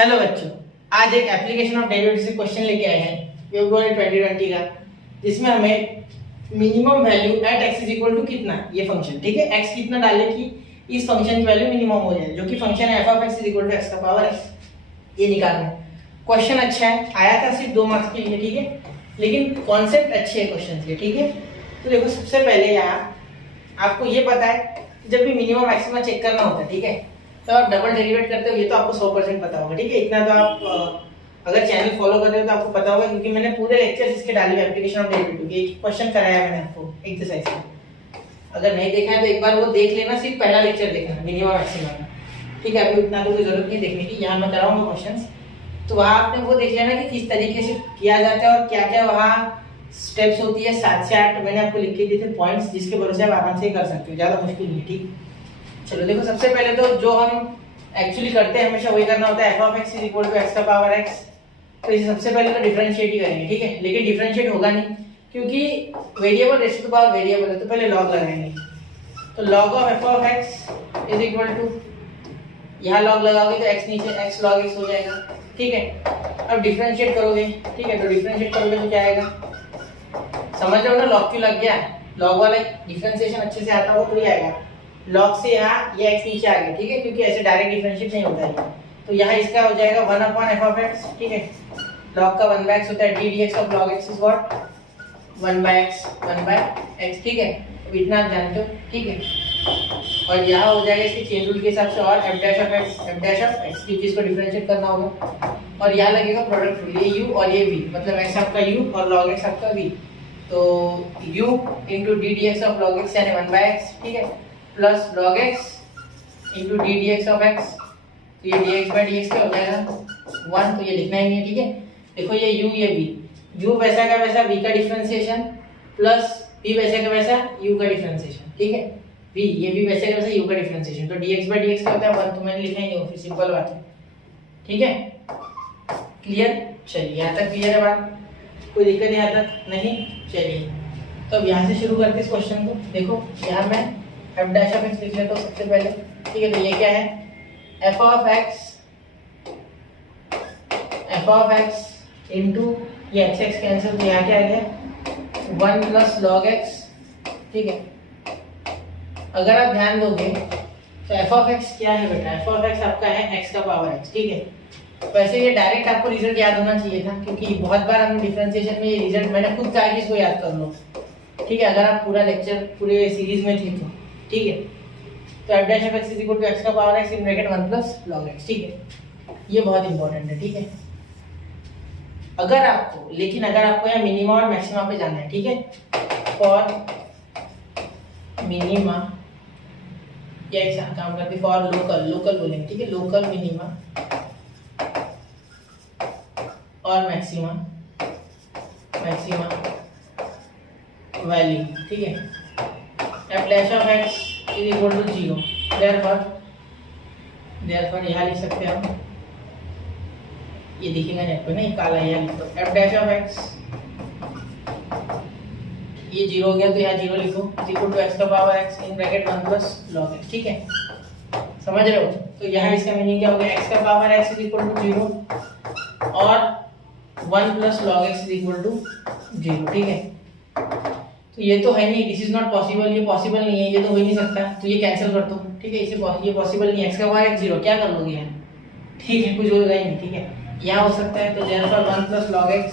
Hello बच्चों, आज एक एप्लीकेशन ऑफ डेरिवेटिव से क्वेश्चन लेके आए हैं फेब्रुआरी 2020 का, जिसमें हमें minimum value at x is equal to कितना ये फंक्शन, ठीक है, एक्स कितना डाले कि इस फंक्शन की वैल्यू मिनिमम हो जाए, जो कि फंक्शन है f of x is equal to x का पावर एक्स, ये निकालना है। क्वेश्चन अच्छा है, आया था सिर्फ 2 मार्क्स के लिए, ठीक है, लेकिन कॉन्सेप्ट अच्छे है क्वेश्चन के, ठीक है। तो देखो, सबसे पहले यहाँ आपको ये पता है जब भी मिनिमम मैक्सिमम चेक करना होता है, ठीक है, तो आप डबल डेरिवेट करते हो, ये तो आपको 100% पता होगा, ठीक है। इतना तो आप अगर चैनल फॉलो कर रहे हो तो आपको पता होगा, क्योंकि मैंने पूरे लेक्चर्स इसके डाले हुए एप्लीकेशन ऑफ डेरिवेटिव के, एक क्वेश्चन कराया है मैंने आपको एक्सरसाइज में। अगर नहीं देखा है तो एक बार वो देख लेना, सिर्फ पहला लेक्चर देखना मिनिमम मैक्सिमम का, ठीक है। अभी उतना तो कोई जरूरत नहीं देखने की, यहाँ मैं कराऊंगा क्वेश्चंस, तो वहाँ आपने वो देख लेना कि किस तरीके से किया जाता है और क्या क्या वहाँ स्टेप्स होती है। 7 से 8 मैंने आपको लिख के दिए थे पॉइंट्स, जिसके भरोसे आप आराम से कर सकते हो, ज़्यादा मुश्किल नहीं, ठीक। चलो देखो, सबसे पहले तो जो हम एक्चुअली करते हैं हमेशा वही करना होता है, f of x is equal to x का पावर एक्स। तो इसे सबसे पहले तो डिफरेंशिएट ही करेंगे, ठीक है, लेकिन डिफरेंशिएट होगा नहीं क्योंकि variable rest to the power variable है, तो पहले लॉग लगाएंगे। तो log of f of x is equal to, यहाँ लॉग लगाओगे तो एक्स नीचे एक्स लॉग एक्स हो जाएगा, ठीक है। अब डिफरेंशिएट करोगे, ठीक है, तो डिफरेंशिएट करोगे तो क्या आएगा, समझ रहे हो ना लॉग क्यों लग गया, लॉग वाला डिफरेंशिएशन अच्छे से आता हो तो ये आएगा। लॉग से यहाँ ये एक्स नीचे आ गया, ठीक है, क्योंकि ऐसे डायरेक्ट डिफरेंशिएट नहीं होता है, तो यहाँ इसका हो जाएगा 1 अपॉन एफ ऑफ एक्स, ठीक है। लॉग का 1 बाय एक्स होता है, d d x of log x is what 1 by x 1 by x, ठीक है। अब इतना आप जानते हो, ठीक है। और यहाँ हो जाएगा इसके चेन रूल के हिसाब से, और एफ डैश ऑफ एक्स क्योंकि इसको डिफरेंशिएट करना होगा, और यहाँ लगेगा प्रोडक्ट रूल, ये u और ये v, मतलब एक्स आपका u और log x आपका v, तो u into D d x of log x यानी 1 बाय एक्स, ठीक है, plus log x into D d x of x, तो ये dx बाय dx क्या हो जाएगा 1, तो ये लिखना ही नहीं है, ठीक है। देखो ये u ये v, u वैसा का वैसा v का डिफरेंशिएशन प्लस v वैसा का वैसा u का डिफरेंशिएशन, ठीक है, v ये भी वैसे का वैसा u का डिफरेंशिएशन, तो dx बाय dx क्या होता है 1, तो मैंने लिखा ही नहीं, फिर सिंपल बात है, ठीक है। क्लियर, चलिए यहाँ तक क्लियर है बात, कोई दिक्कत यहाँ तक नहीं, चलिए तो अब यहाँ से शुरू करते हैं इस क्वेश्चन को। देखो यहाँ मैं एफ डैश ऑफ एक्स लिख लेता हूँ सबसे पहले, ठीक है। तो ये क्या है, एफ ऑफ एक्स इंटू ये एक्स एक्स कैंसिल, तो यहाँ क्या आ गया 1 प्लस लॉग एक्स, ठीक है। अगर आप ध्यान दोगे तो एफ ऑफ एक्स क्या है बेटा, एफ ऑफ एक्स आपका है एक्स का पावर एक्स, ठीक है। वैसे ये डायरेक्ट आपको रिजल्ट याद होना चाहिए था, क्योंकि बहुत बार हम डिफरेंशिएशन में ये रिजल्ट मैंने खुद कहा कि इसको याद कर लो, ठीक है, अगर आप पूरा लेक्चर पूरे सीरीज में थे तो, ठीक है। तो F dash of x is equal to x का power x in bracket 1 plus log x, ठीक है, ये बहुत इंपॉर्टेंट है, ठीक है। अगर आपको यहाँ मिनिमा और मैक्सिमा पे जाना है, ठीक है, फॉर मिनिमा या एक साथ काम करते फॉर लोकल बोलेंगे, ठीक है, लोकल मिनिमा और मैक्सिमा वैल्यू, ठीक है, f dash of x is equal to 0, therefore यहाँ लिख सकते हैं हम, ये दिखेगा नेट पे ना, ये काला, यहाँ लिखो एफ डैश ऑफ एक्स, ये 0 हो गया तो यहाँ 0 लिखो, इज इक्वल टू एक्स का power x in bracket 1 plus log x, ठीक है, समझ रहे हो। तो यहाँ इसका मीनिंग क्या हो गया, एक्स का power x is equal to 0 और 1 plus log x is equal to 0, ठीक है। तो ये तो है नहीं, दिस इज नॉट पॉसिबल, ये पॉसिबल नहीं है, ये तो हो ही नहीं सकता, तो ये कैंसिल कर दो, ठीक है, इसे ये पॉसिबल नहीं है, एक्स का पावर एक्स 0 क्या कर लोगे यहाँ, ठीक है, कुछ होगा ही नहीं, ठीक है। यहाँ हो सकता है, तो देयरफॉर 1 प्लस लॉग एक्स,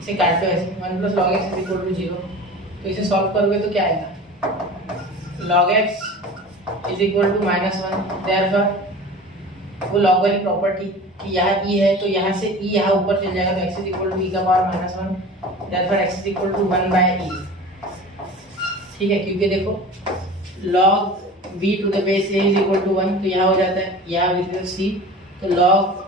इसे काट दो ऐसे, 1 plus log x is equal to 0, तो इसे सॉल्व करोगे तो क्या आएगा, log x is equal to -1, therefore वो लॉग वाली प्रॉपर्टी कि यहाँ e है तो यहाँ से e यहाँ ऊपर चल जाएगा, तो x is equal to e का power -1, therefore x is equal to 1 by e, ठीक है, क्योंकि देखो log v to the base a is equal to 1, तो यहाँ हो जाता है, यहाँ विद c, तो log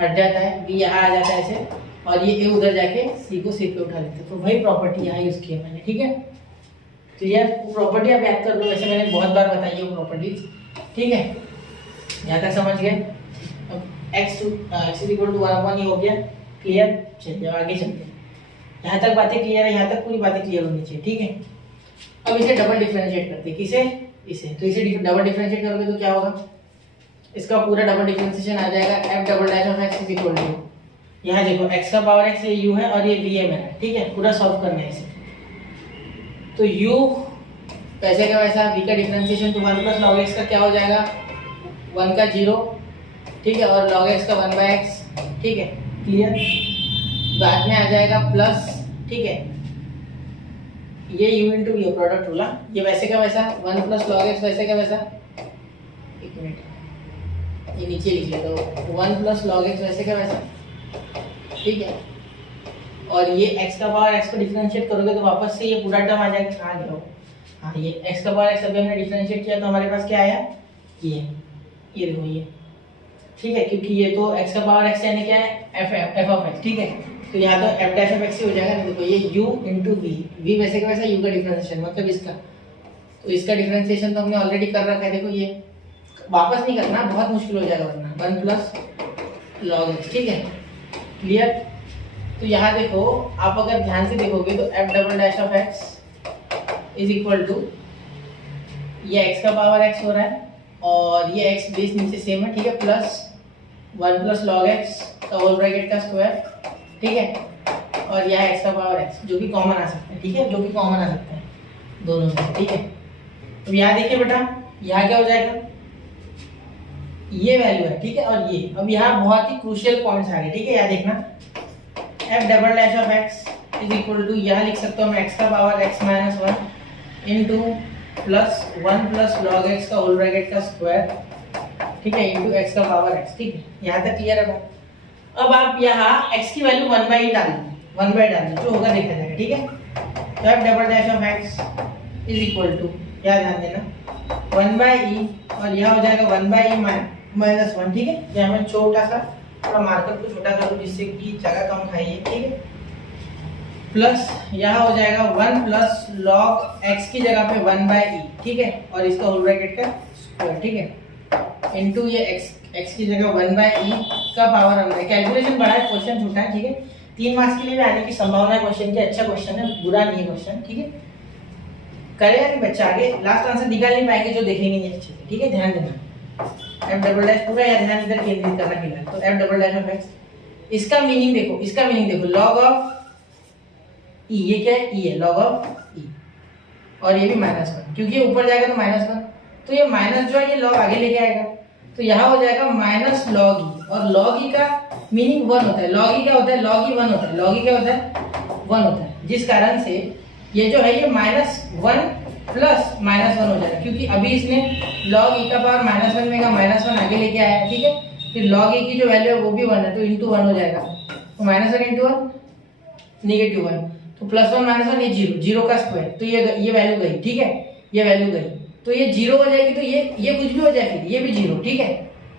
हट जाता है, v यहाँ आ जाता है ऐसे, और ये a उधर जाके c को c पे उठा लेते हैं, तो वही प्रॉपर्टी यहाँ यूज की है मैंने, ठीक है। तो यार वो प्रॉपर्टी आप याद कर लो, वैसे मैंने बहुत बार बताई है वो प्रॉपर्टीज, ठीक है, यहाँ तक समझ गए। अब x is equal to 1 upon e हो गया, क्लियर, चलिए आगे चलते हैं, यहाँ तक बातें क्लियर है, यहाँ तक पूरी बातें क्लियर होनी चाहिए, ठीक है। अब इसे डबल डिफरेंशिएट करते हैं, किसे, इसे, तो इसे डबल डिफरेंशिएट करोगे तो क्या होगा, इसका पूरा डबल डिफरेंशिएशन आ जाएगा f double dash of x is equal to, यहाँ देखो x का पावर x ये u है और ये v है मेरा, ठीक है, पूरा सॉल्व करना है इसे। तो u वैसे का वैसा, v का डिफरेंशिएशन तो 1 प्लस लॉग x का क्या हो जाएगा, 1 का 0, ठीक है, और log x का 1/x, ठीक है, क्लियर। बाद में आ जाएगा प्लस, ठीक है, ये u into v product rule, ये वैसे का वैसा 1 प्लस लॉग x वैसे का वैसा, एक मिनट ये नीचे लिख लेता हूँ, 1 प्लस लॉग x वैसे का वैसा, ठीक है, और ये x का पावर x को डिफरेंशिएट करोगे तो वापस से ये पूरा टर्म आ जाएगा, कहाँ गया हो, हाँ ये x का पावर x अभी हमने डिफरेंशिएट किया तो हमारे पास क्या आया, ये देखो ये, ठीक है, क्योंकि ये तो x का पावर x यानी क्या है f ऑफ x, ठीक है, तो यहाँ तो f डैश ऑफ x ही हो जाएगा। देखो ये u इंटू v वैसे का वैसा u का डिफरेंशिएशन मतलब इसका, तो इसका डिफरेंशिएशन तो हमने ऑलरेडी कर रखा है, देखो ये वापस नहीं करना, बहुत मुश्किल हो जाएगा वरना, 1 प्लस लॉग x, ठीक है, क्लियर। तो यहाँ देखो आप अगर ध्यान से देखोगे तो f double dash of x is equal to, ये x का पावर x हो रहा है और ये x बेस नीचे सेम है, ठीक है, प्लस 1 प्लस लॉग x का होल ब्रैकेट का स्क्वायर, ठीक है, और यह x का पावर x जो कि कॉमन आ सकता है, ठीक है, जो कि कॉमन आ सकता है दोनों में, ठीक है। तो यहाँ देखिए बेटा, यहाँ क्या हो जाएगा, ये वैल्यू है, ठीक है, और ये अब यहाँ बहुत ही क्रूशियल पॉइंट्स आ गए, ठीक है, यहाँ देखना, f double dash of x is equal to, यहाँ लिख सकता हूँ मैं x का power x minus 1 into plus 1 plus log x का होल ब्रैकेट का स्क्वायर, ठीक है, इंटू x का पावर x, ठीक है, यहाँ तक क्लियर है बात। अब आप यहाँ x की वैल्यू 1/e डाल दो, 1/e डाल दो, जो होगा देखा जाएगा, ठीक है। तो f double dash of x is equal to, क्या ध्यान देना, 1/e और यह हो जाएगा 1/e माइनस 1, ठीक है, यहाँ मैं छोटा सा थोड़ा मार्कर को छोटा कर दूं जिससे कि जगह कम खाइए, ठीक है, प्लस यहाँ हो जाएगा 1 प्लस लॉग x की जगह पे 1/e, ठीक है, और इसका होल ब्रैकेट का स्क्वायर, ठीक है, इनटू ये x की जगह 1/e का पावर हमने, कैलकुलेशन बड़ा है, क्वेश्चन छोटा है, ठीक है, 3 मार्क्स के लिए भी आने की संभावना है क्वेश्चन की, अच्छा क्वेश्चन है, बुरा नहीं है क्वेश्चन, ठीक है, करेगा नहीं बच्चा, आगे लास्ट आंसर निकाल नहीं पाएंगे जो देखेंगे नहीं अच्छे से, ठीक है, ध्यान देना। f डबल डैश पूरा या ध्यान इधर केंद्रित करना फिलहाल, तो f double dash of x, इसका मीनिंग देखो, इसका मीनिंग देखो, log ऑफ e, ये क्या है, e है, log ऑफ e, और ये भी -1, क्योंकि ये ऊपर जाएगा तो -1, तो ये माइनस जो है ये log आगे लेके आएगा, तो यहाँ हो जाएगा माइनस log e, और log e का मीनिंग 1 होता है, log e क्या होता है, log e 1 होता है, log e क्या होता है 1 होता है, जिस कारण से ये जो है ये -1 प्लस -1 हो जाएगा, क्योंकि अभी इसने log e का पावर -1 में का -1 आगे लेके आया है, ठीक है, फिर log e की जो वैल्यू है वो भी 1 है, तो इंटू 1 हो जाएगा, तो -1 इंटू 1 नेगेटिव 1, तो +1 -1 ये 0 का स्क्वायर, तो ये वैल्यू गई, ठीक है, ये वैल्यू गई, तो ये 0 हो जाएगी, तो ये कुछ भी हो जाए फिर ये भी 0, ठीक है,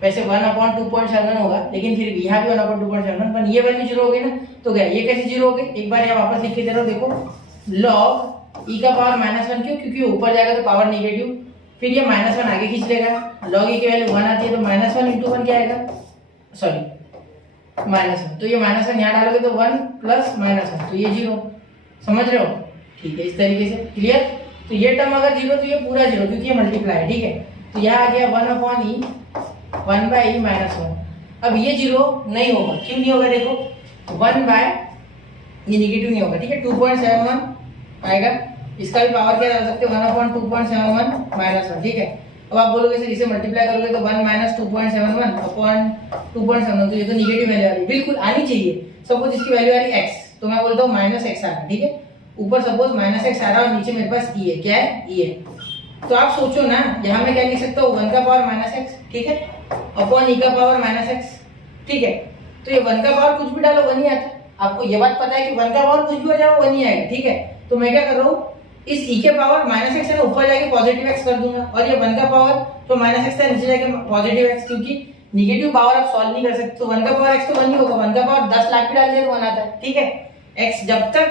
वैसे 1/2.7 होगा, लेकिन फिर भी यहाँ भी 1/2.7, पर ये वैल्यू 0 हो गई ना, तो गया, ये कैसे 0 हो गई, एक बार यहाँ वापस लिख के दे रहा हूँ, देखो log e का पावर -1, क्योंकि ऊपर जाएगा तो पावर नेगेटिव, फिर ये -1 आगे खींच लेगा, log e की वैल्यू 1 आती है, तो -1 इंटू 1 क्या आएगा, सॉरी -1, तो ये -1 यहाँ डालोगे तो 1 प्लस -1, तो ये 0, समझ रहे हो, ठीक है, इस तरीके से, क्लियर। तो ये टर्म अगर 0 तो ये पूरा 0, क्योंकि ये मल्टीप्लाई है, ठीक है, तो यहाँ आ गया 1/e 1/e -1, अब ये 0 नहीं होगा, क्यों नहीं होगा, देखो 1/, ये नेगेटिव नहीं होगा, ठीक है, 2.71 आएगा, इसका भी पावर क्या डाल सकते हो, 1/2.71 -1, ठीक है। अब आप बोलोगे सर इसे मल्टीप्लाई करोगे तो 1 - 2.71 अपॉन 2.71, तो ये तो नेगेटिव वैल्यू आ रही है, बिल्कुल आनी चाहिए, सपोज इसकी वैल्यू आ रही है x, तो मैं बोलता हूँ -x आ रहा है, ठीक है, ऊपर सपोज -x आ रहा है और नीचे मेरे पास e है, क्या है, e है, तो आप सोचो ना, यहाँ मैं क्या लिख सकता हूँ, 1 का पावर -x, ठीक है, अपॉन e का पावर -x, ठीक है, तो ये 1 का पावर कुछ भी डालो 1 ही आता है, आपको ये बात पता है कि 1 का पावर कुछ भी हो जाए वो 1 ही आएगा, ठीक है, तो मैं क्या कर रहा हूँ, इस e के पावर -x है ना, ऊपर जाके पॉजिटिव x कर दूंगा, और ये 1 का पावर तो -x है, नीचे जाके पॉजिटिव x, क्योंकि नेगेटिव पावर आप सॉल्व नहीं कर सकते, तो 1 का पावर x तो 1 ही होगा, 1 का पावर 10 लाख भी डाल दिया तो 1 आता है, ठीक है, x जब तक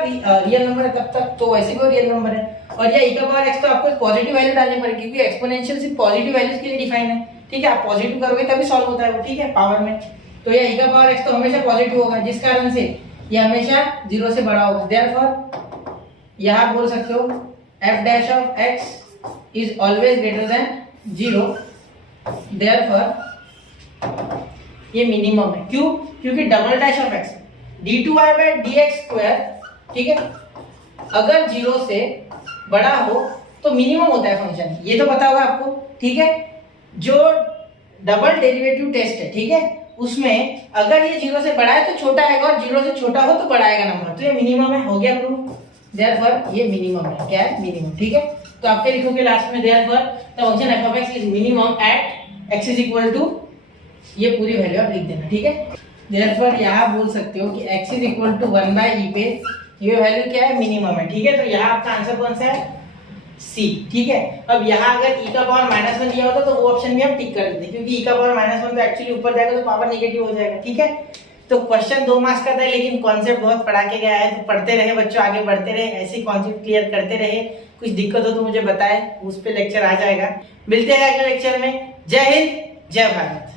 रियल नंबर है तब तक तो वैसे भी वो रियल नंबर है, और ये e का पावर x तो आपको पॉजिटिव वैल्यू डालनी पड़ेगी, क्योंकि एक्सपोनेंशियल सिर्फ पॉजिटिव वैल्यूज के लिए डिफाइन है, ठीक है, आप पॉजिटिव करोगे तभी सॉल्व होता है वो, ठीक है, पावर में, तो ये e का पावर x तो हमेशा पॉजिटिव होगा, जिस कारण से ये हमेशा 0 से बड़ा होगा, देयरफॉर यहां आप बोल सकते हो f dash of x is always greater than 0, therefore ये मिनिमम है। क्यों? क्योंकि double dash of x d2y by dx square, ठीक है, अगर 0 से बड़ा हो तो मिनिमम होता है फंक्शन, ये तो पता होगा आपको, ठीक है। जो डबल डेरिवेटिव टेस्ट है, ठीक है, उसमें अगर ये 0 से बड़ा है तो छोटा आएगा और 0 से छोटा हो तो बड़ा आएगा नंबर, तो ये मिनिमम है, हो गया प्रूफ। देयरफॉर ये मिनिमम है, क्या है? मिनिमम, ठीक है। तो आपके लिखोगे लास्ट में therefore the function f of x is minimum at x is equal to, ये पूरी वैल्यू आप लिख देना, ठीक है। देयरफॉर यहाँ बोल सकते हो कि x is equal to 1/e पे ये वैल्यू क्या है? मिनिमम है, ठीक है। तो यहाँ आपका आंसर कौन सा है? सी, ठीक है। अब यहाँ अगर e का पावर -1 दिया होता तो वो ऑप्शन भी हम टिक कर देते, क्योंकि e का पावर -1 तो एक्चुअली ऊपर जाएगा तो पावर नेगेटिव हो जाएगा, ठीक है। तो क्वेश्चन 2 मार्क्स का था, लेकिन कॉन्सेप्ट बहुत पढ़ा के गया है, तो पढ़ते रहे बच्चों, आगे बढ़ते रहे, ऐसे कॉन्सेप्ट क्लियर करते रहे। कुछ दिक्कत हो तो मुझे बताएं, उस पे लेक्चर आ जाएगा। मिलते हैं अगले लेक्चर में। जय हिंद, जय भारत।